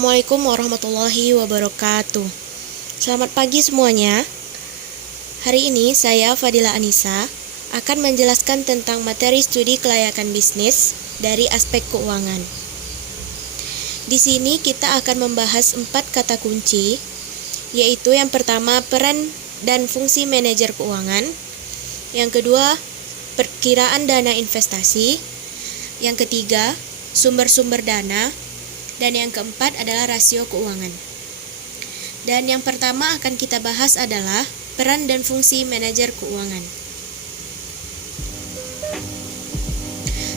Assalamualaikum warahmatullahi wabarakatuh. Selamat pagi semuanya. Hari ini saya, Fadila Anissa, akan menjelaskan tentang materi studi kelayakan bisnis dari aspek keuangan. Di sini kita akan membahas 4 kata kunci, yaitu yang pertama peran dan fungsi manajer keuangan, yang kedua perkiraan dana investasi, yang ketiga sumber-sumber dana, dan yang keempat adalah rasio keuangan. Dan yang pertama akan kita bahas adalah peran dan fungsi manajer keuangan.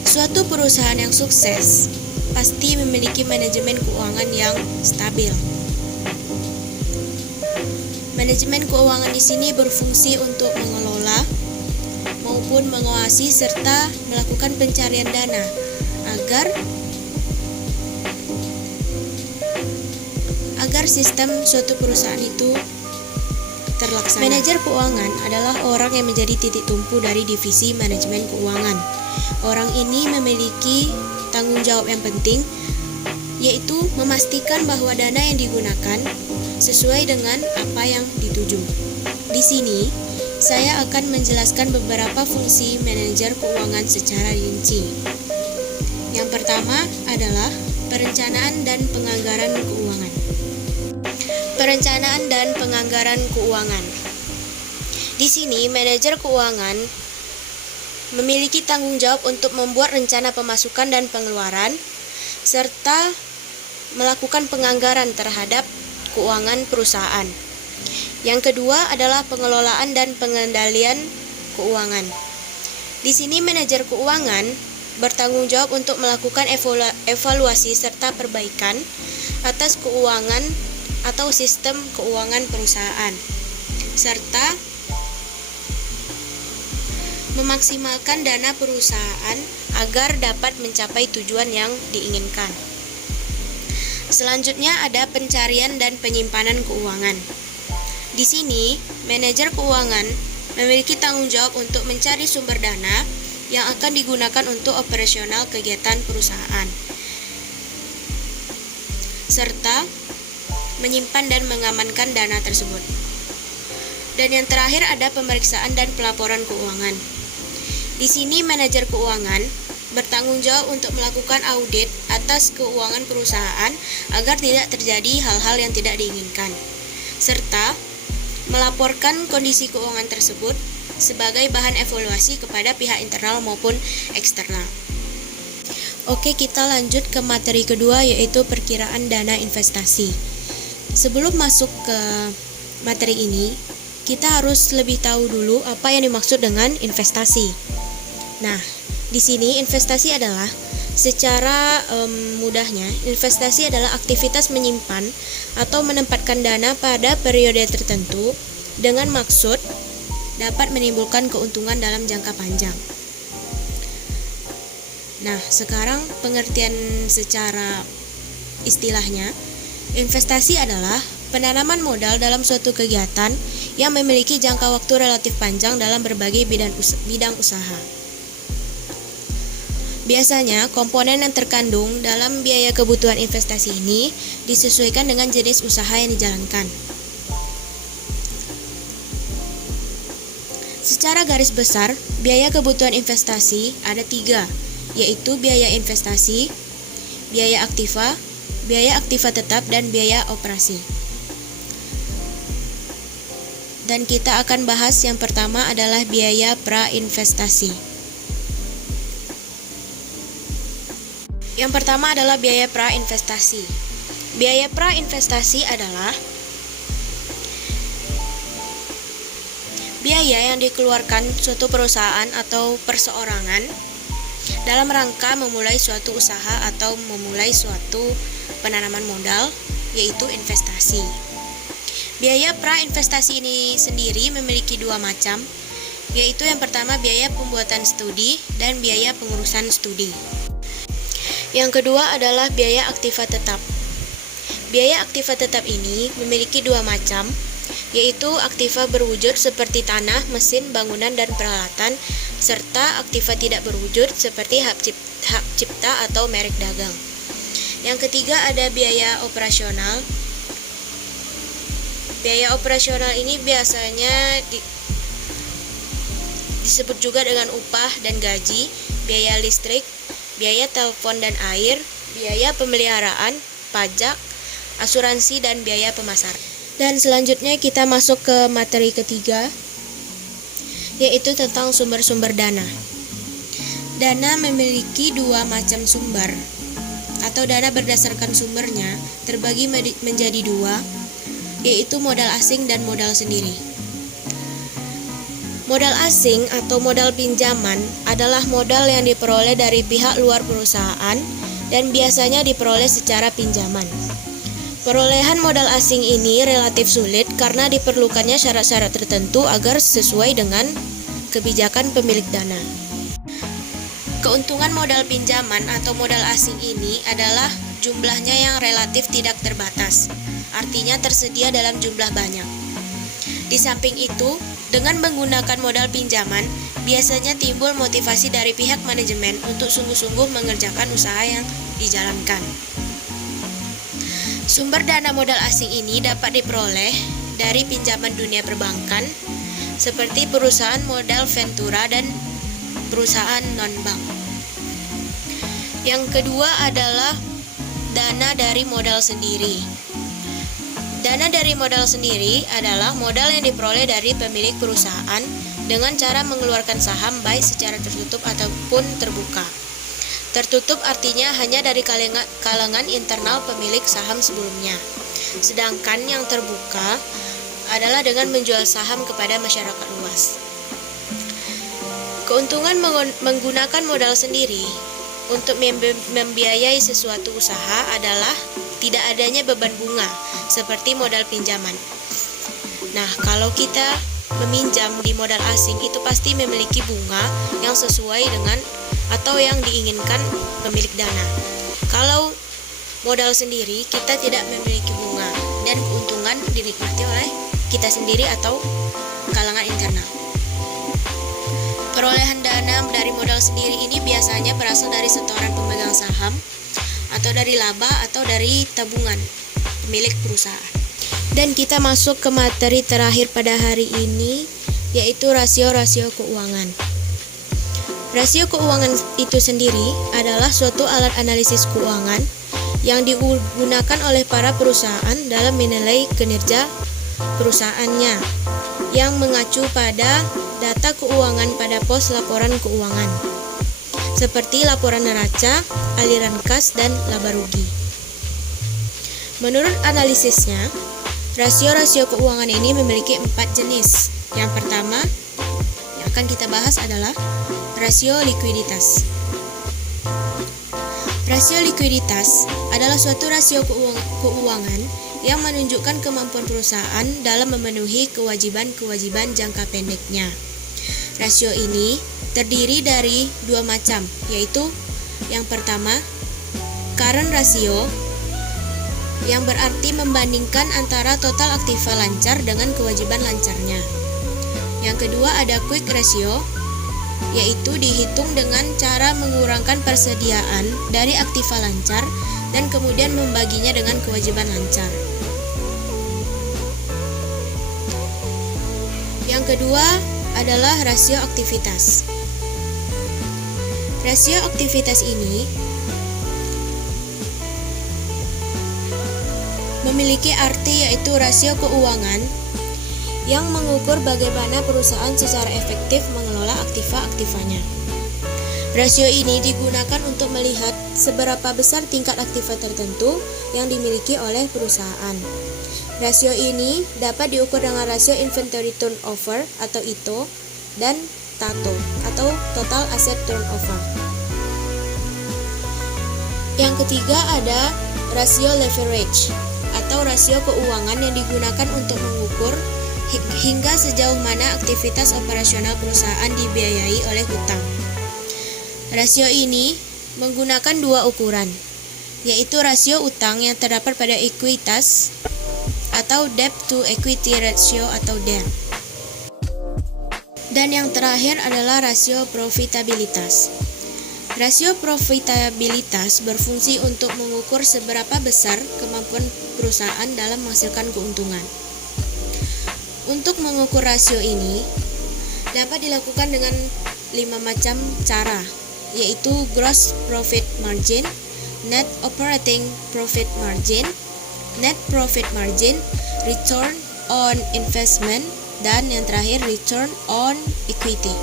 Suatu perusahaan yang sukses pasti memiliki manajemen keuangan yang stabil. Manajemen keuangan di sini berfungsi untuk mengelola maupun mengawasi serta melakukan pencarian dana agar sistem suatu perusahaan itu terlaksana. Manajer keuangan adalah orang yang menjadi titik tumpu dari divisi manajemen keuangan. Orang ini memiliki tanggung jawab yang penting, yaitu memastikan bahwa dana yang digunakan sesuai dengan apa yang dituju. Di sini, saya akan menjelaskan beberapa fungsi manajer keuangan secara rinci. Yang pertama adalah perencanaan dan penganggaran keuangan. Perencanaan dan penganggaran keuangan. Di sini, manajer keuangan memiliki tanggung jawab untuk membuat rencana pemasukan dan pengeluaran, serta melakukan penganggaran terhadap keuangan perusahaan. Yang kedua adalah pengelolaan dan pengendalian keuangan. Di sini, manajer keuangan bertanggung jawab untuk melakukan evaluasi serta perbaikan atas keuangan atau sistem keuangan perusahaan, serta memaksimalkan dana perusahaan agar dapat mencapai tujuan yang diinginkan. Selanjutnya ada pencarian dan penyimpanan keuangan. Di sini, manajer keuangan memiliki tanggung jawab untuk mencari sumber dana yang akan digunakan untuk operasional kegiatan perusahaan, serta menyimpan dan mengamankan dana tersebut. Dan yang terakhir ada pemeriksaan dan pelaporan keuangan. Di sini manajer keuangan bertanggung jawab untuk melakukan audit atas keuangan perusahaan agar tidak terjadi hal-hal yang tidak diinginkan, serta melaporkan kondisi keuangan tersebut sebagai bahan evaluasi kepada pihak internal maupun eksternal. Oke, kita lanjut ke materi kedua, yaitu perkiraan dana investasi. Sebelum masuk ke materi ini, kita harus lebih tahu dulu apa yang dimaksud dengan investasi. Nah, di sini investasi adalah secara mudahnya, investasi adalah aktivitas menyimpan atau menempatkan dana pada periode tertentu dengan maksud dapat menimbulkan keuntungan dalam jangka panjang. Nah, sekarang pengertian secara istilahnya, investasi adalah penanaman modal dalam suatu kegiatan yang memiliki jangka waktu relatif panjang dalam berbagai bidang usaha. Biasanya, komponen yang terkandung dalam biaya kebutuhan investasi ini disesuaikan dengan jenis usaha yang dijalankan. Secara garis besar, biaya kebutuhan investasi ada 3, yaitu biaya investasi, biaya aktiva tetap, dan biaya operasi. Dan kita akan bahas yang pertama adalah biaya prainvestasi. Yang pertama adalah biaya prainvestasi. Biaya prainvestasi adalah biaya yang dikeluarkan suatu perusahaan atau perseorangan dalam rangka memulai suatu usaha atau memulai suatu penanaman modal, yaitu investasi. Biaya prainvestasi ini sendiri memiliki 2 macam, yaitu yang pertama biaya pembuatan studi dan biaya pengurusan studi. Yang kedua adalah biaya aktiva tetap. Biaya aktiva tetap ini memiliki 2 macam, yaitu aktiva berwujud seperti tanah, mesin, bangunan, dan peralatan, serta aktiva tidak berwujud seperti hak cipta atau merek dagang. Yang ketiga ada biaya operasional. Biaya operasional ini biasanya disebut juga dengan upah dan gaji, biaya listrik, biaya telepon dan air, biaya pemeliharaan, pajak, asuransi, dan biaya pemasaran. Dan selanjutnya kita masuk ke materi ketiga, yaitu tentang sumber-sumber dana. Dana memiliki dua macam sumber, atau dana berdasarkan sumbernya terbagi menjadi dua, yaitu modal asing dan modal sendiri. Modal asing atau modal pinjaman adalah modal yang diperoleh dari pihak luar perusahaan dan biasanya diperoleh secara pinjaman. Perolehan modal asing ini relatif sulit karena diperlukannya syarat-syarat tertentu agar sesuai dengan kebijakan pemilik dana. Keuntungan modal pinjaman atau modal asing ini adalah jumlahnya yang relatif tidak terbatas, artinya tersedia dalam jumlah banyak. Di samping itu, dengan menggunakan modal pinjaman, biasanya timbul motivasi dari pihak manajemen untuk sungguh-sungguh mengerjakan usaha yang dijalankan. Sumber dana modal asing ini dapat diperoleh dari pinjaman dunia perbankan, seperti perusahaan modal ventura dan perusahaan non-bank. Yang kedua adalah dana dari modal sendiri. Dana dari modal sendiri adalah modal yang diperoleh dari pemilik perusahaan dengan cara mengeluarkan saham baik secara tertutup ataupun terbuka. Tertutup artinya hanya dari kalangan internal pemilik saham sebelumnya. Sedangkan yang terbuka adalah dengan menjual saham kepada masyarakat luas. Keuntungan menggunakan modal sendiri untuk membiayai sesuatu usaha adalah tidak adanya beban bunga seperti modal pinjaman. Nah, kalau kita meminjam di modal asing itu pasti memiliki bunga yang sesuai dengan atau yang diinginkan pemilik dana. Kalau modal sendiri kita tidak memiliki bunga dan keuntungan dinikmati oleh kita sendiri atau kalangan internal. Perolehan dana dari modal sendiri ini biasanya berasal dari setoran pemegang saham, atau dari laba atau dari tabungan pemilik perusahaan. Dan kita masuk ke materi terakhir pada hari ini, yaitu rasio-rasio keuangan. Rasio keuangan itu sendiri adalah suatu alat analisis keuangan yang digunakan oleh para perusahaan dalam menilai kinerja perusahaannya, yang mengacu pada data keuangan pada pos laporan keuangan, seperti laporan neraca, aliran kas, dan laba rugi. Menurut analisisnya, rasio-rasio keuangan ini memiliki 4 jenis. Yang pertama yang akan kita bahas adalah rasio likuiditas. Rasio likuiditas adalah suatu rasio keuangan yang menunjukkan kemampuan perusahaan dalam memenuhi kewajiban-kewajiban jangka pendeknya. Rasio ini terdiri dari dua macam, yaitu yang pertama, current ratio, yang berarti membandingkan antara total aktiva lancar dengan kewajiban lancarnya. Yang kedua ada quick ratio, yaitu dihitung dengan cara mengurangkan persediaan dari aktiva lancar dan kemudian membaginya dengan kewajiban lancar. Yang kedua adalah rasio aktivitas. Rasio aktivitas ini memiliki arti yaitu rasio keuangan yang mengukur bagaimana perusahaan secara efektif mengelola aktiva-aktivanya. Rasio ini digunakan untuk melihat seberapa besar tingkat aktiva tertentu yang dimiliki oleh perusahaan. Rasio ini dapat diukur dengan rasio inventory turnover atau ITO dan TATO atau total asset turnover. Yang ketiga ada rasio leverage atau rasio keuangan yang digunakan untuk mengukur hingga sejauh mana aktivitas operasional perusahaan dibiayai oleh hutang. Rasio ini menggunakan dua ukuran, yaitu rasio utang yang terdapat pada ekuitas atau debt to equity ratio atau DER. Dan yang terakhir adalah rasio profitabilitas. Rasio profitabilitas berfungsi untuk mengukur seberapa besar kemampuan perusahaan dalam menghasilkan keuntungan. Untuk mengukur rasio ini dapat dilakukan dengan 5 macam cara, yaitu gross profit margin, net operating profit margin, net profit margin, return on investment, dan yang terakhir return on equity.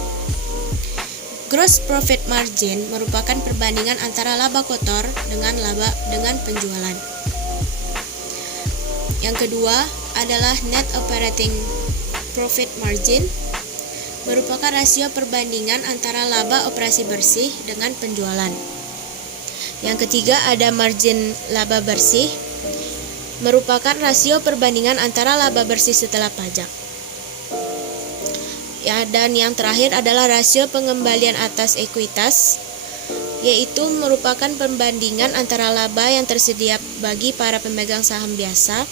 Gross profit margin merupakan perbandingan antara laba kotor dengan penjualan. Yang kedua adalah net operating profit margin, merupakan rasio perbandingan antara laba operasi bersih dengan penjualan. Yang ketiga ada margin laba bersih, merupakan rasio perbandingan antara laba bersih setelah pajak. Ya, dan yang terakhir adalah rasio pengembalian atas ekuitas, yaitu merupakan perbandingan antara laba yang tersedia bagi para pemegang saham biasa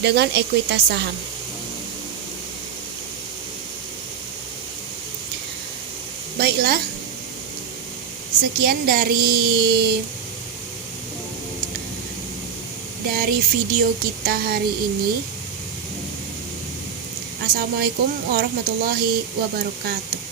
dengan ekuitas saham. Baiklah, sekian dari video kita hari ini. Assalamualaikum warahmatullahi wabarakatuh.